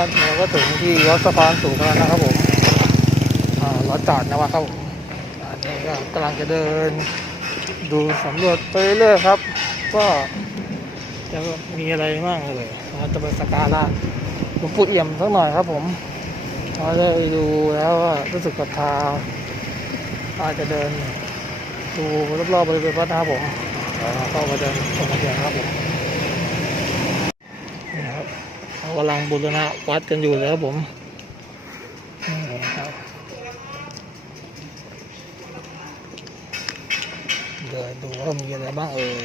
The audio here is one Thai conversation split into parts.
ันเราก็ถึงที่วัดสะพานสูงแล้วนะครับผมรถจอดนะครับผมอันนี้ก็กำลังจะเดิน ดูสำรวจไปเรื่อยๆครับ ก็จะมีอะไรบ้างเลยเราจะไปสการะหลวงปู่เอี่ยมสักหน่อยครับผมเราได้ดูแล้วว่ารู้สึกศรัทธาอาจจะเดินดูรอบๆบริเวณวัดนะครับผมเราเข้ามาเดินชมกันครับผมนี่ครับเขา กำลังบูรณะวัดกันอยู่เลยครับผมเดินดูว่ามีอะไรบ้างเอ่ย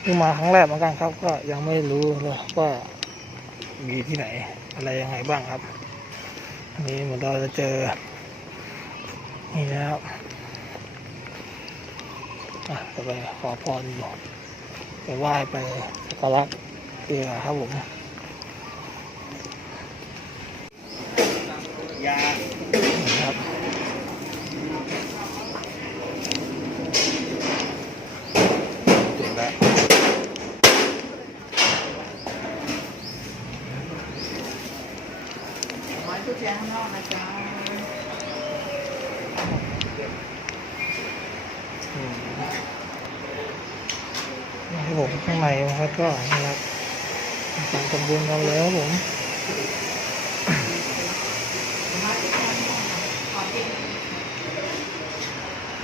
เพิ่งมาครั้งแรกเหมือนกันครับ ก็ยังไม่รู้เลยว่ามีที่ไหน อะไรยังไงบ้างครับ อันนี้เหมือนเราจะเจอ นี่นะครับอะจะไปขอพรอยู่ไปไหว้ไปสักการะเอือครับผม ยาครับจบแล้วไม้ทุกอย่างข้างนอกนะจ๊ะอืมนี่ครับผมข้างในนะครับก็นี่ครับมีกรทำบุญกันแล้วครับผม ข้างนอกนะจ๊ะ เอาไว้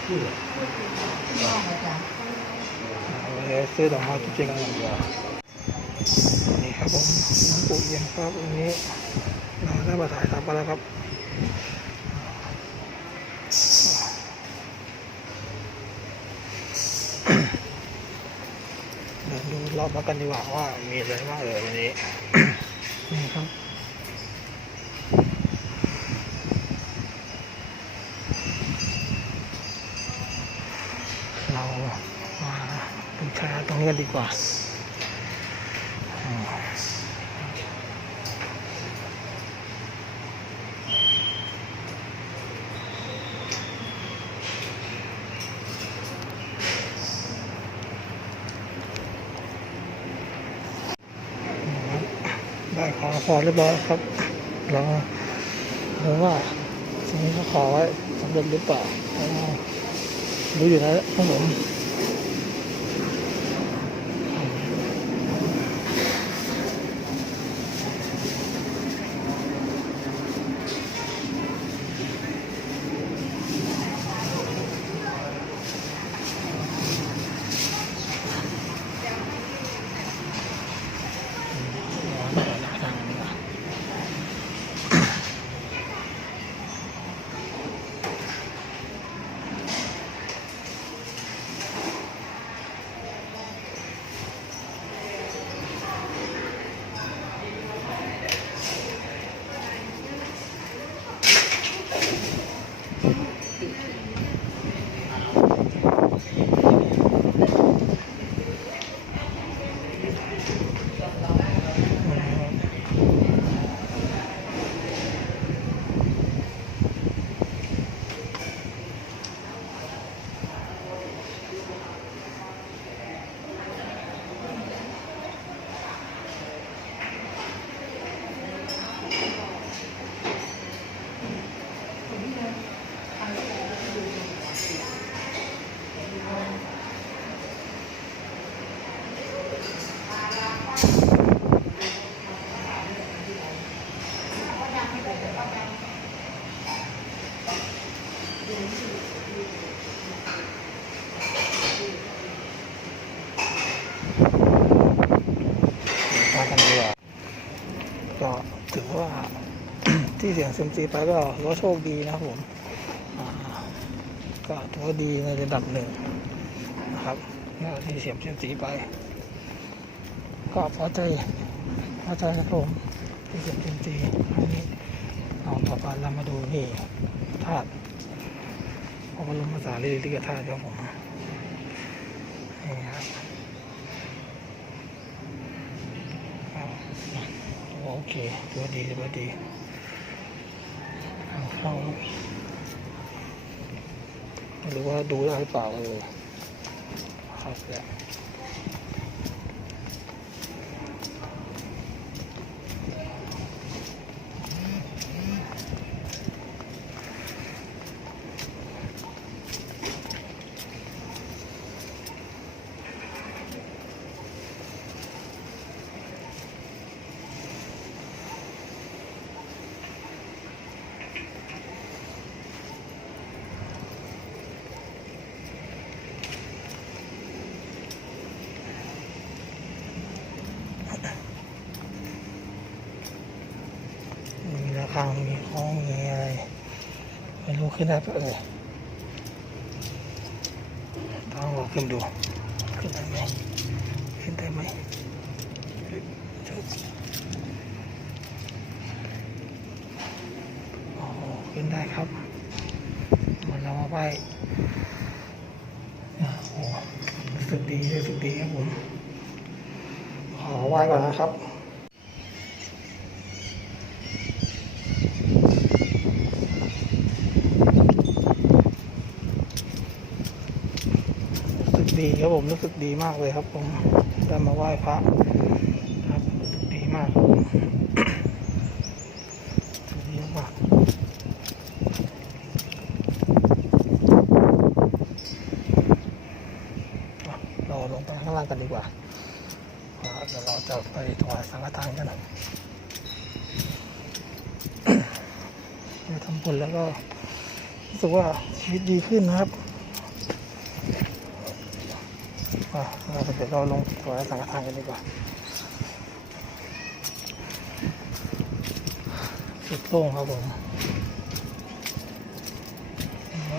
ซื้อดอกไม้จริงๆกันอย่างเดียวนี่ครับผมหลวงปู่เอี่ยมครับวันนี้เราได้มาถ่ายทำกันแล้วครับเดินดูรอบมากันดีกว่าว่ามีอะไรบ้างเอ่ยวันนี้นี่ครับ กันดีกว่า ได้ขอพรเรียบร้อยครับเราดูว่าสิ่งที่เขาขอไว้สำเร็จหรือเปล่าราดูอยู่นะครับผม เสียงเซยมซีไปก็ถือว่าโชคดีนะครับผมก็ถือว่าดีในระดับหนึ่งนะครับที่เสียงเซยมซีไป ก็พอใจพอใจครับผมที่เสียงเซยมซีอันนี้เอาต่อไปเรามาดูนี่ธาตุพระบรมสารีริกธาตุครับผมนี่ครับโอเคตัวดีตัวดี เข้าหรือว่าดูได้เปล่าเลยครับเนี่ยังมีห้องมีอะไรไม่รู้ขึ้นได้ปะเอ่ยต้องลองขึ้นดู ขึ้นได้ไหมขึ้นได้ไหมโอ้ขึ้นได้ครับเหมันเรามาไปโอ้โหรู้สึกดีรู้สึกดีครับผมขอไหว้ก่อนนะครับ ดีครับผมรู้สึกดีมากเลยครับผมได้มาไหว้พระครับดีมากครับผมรู้สึกดีมากอะเราลงไปข้างล่างกันดีกว่าเดี๋ยวเราจะไปถวายสังฆทานกันไปทำบุญแล้วก็รู้สึกว่าชีวิตดีขึ้นนะครับ อะ เราเดี๋ยวเราลงตัวสังฆทานกันดีกว่าสุดโล่งครับผม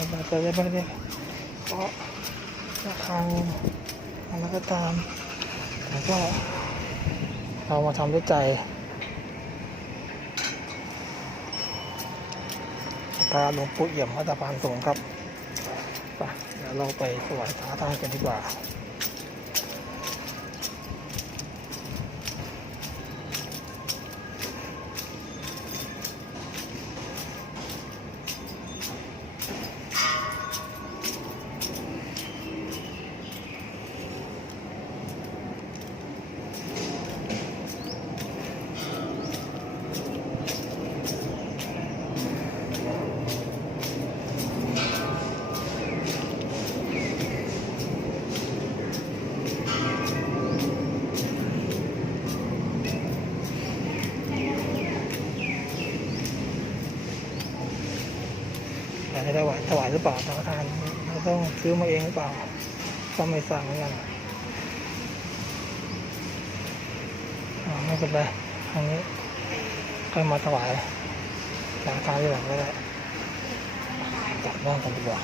เราจะได้ไม่ได้เพราะระฆังอะไรก็ตามแล้วก็เรามาทำด้วยใจตาหลวงปู่เอี่ยมวัดตะพานสูงครับ ไปเดี๋ยวเราไปถวายสังฆทานกันดีกว่าากให้ถวายถวายหรือเปล่าสังฆทานเราต้องซื้อมาเองหรือเปล่าก็ไม่ทราบเหมือนกันไม่เป็นไรทางนี้ค่อยมาถวายสังฆทานที่หลังก็ได้กลับบ้านกันดีกว่า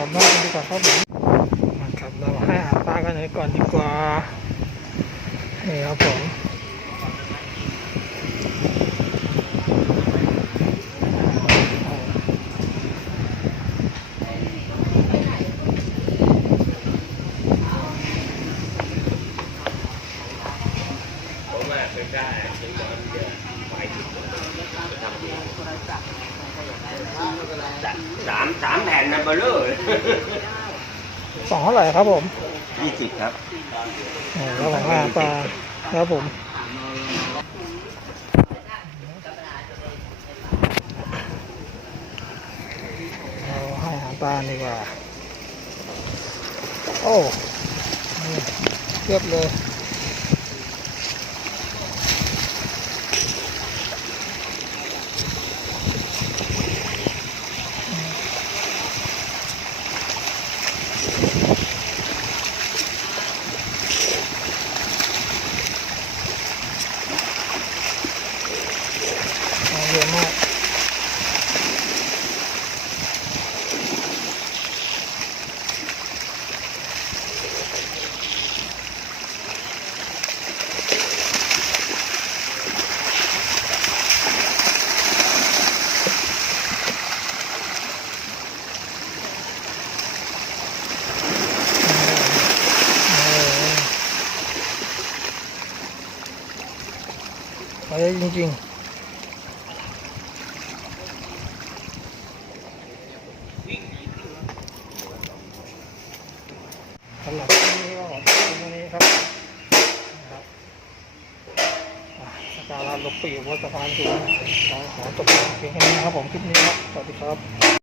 ลับบ้านกันดีกว่าครับผมมาครับเราให้อาหารปลากันเลยก่อนดีกว่านี่ครับผมว่าเป็นได้เป็นตอนเดือนปลายจุดจะทำเองสามสามแผ่นนะเบลเลอร์ ส องเท่าไหร่ครับผมยี่สิบครับนี่แล้วของอาหารปลาครับผมเราให้อาหารปลาดีกว่า โอ้นี่เทียบเลย เอาเยอะมาก เออไปจริงๆสำหรับที่นี้ก็ของที่นี้ครับนะครับอะสักการะหลวงปู่วัดสะพานสูงขอขอจบเพียงแค่นี้นะครับผมคลิปนี้ครับ สวัสดีครับ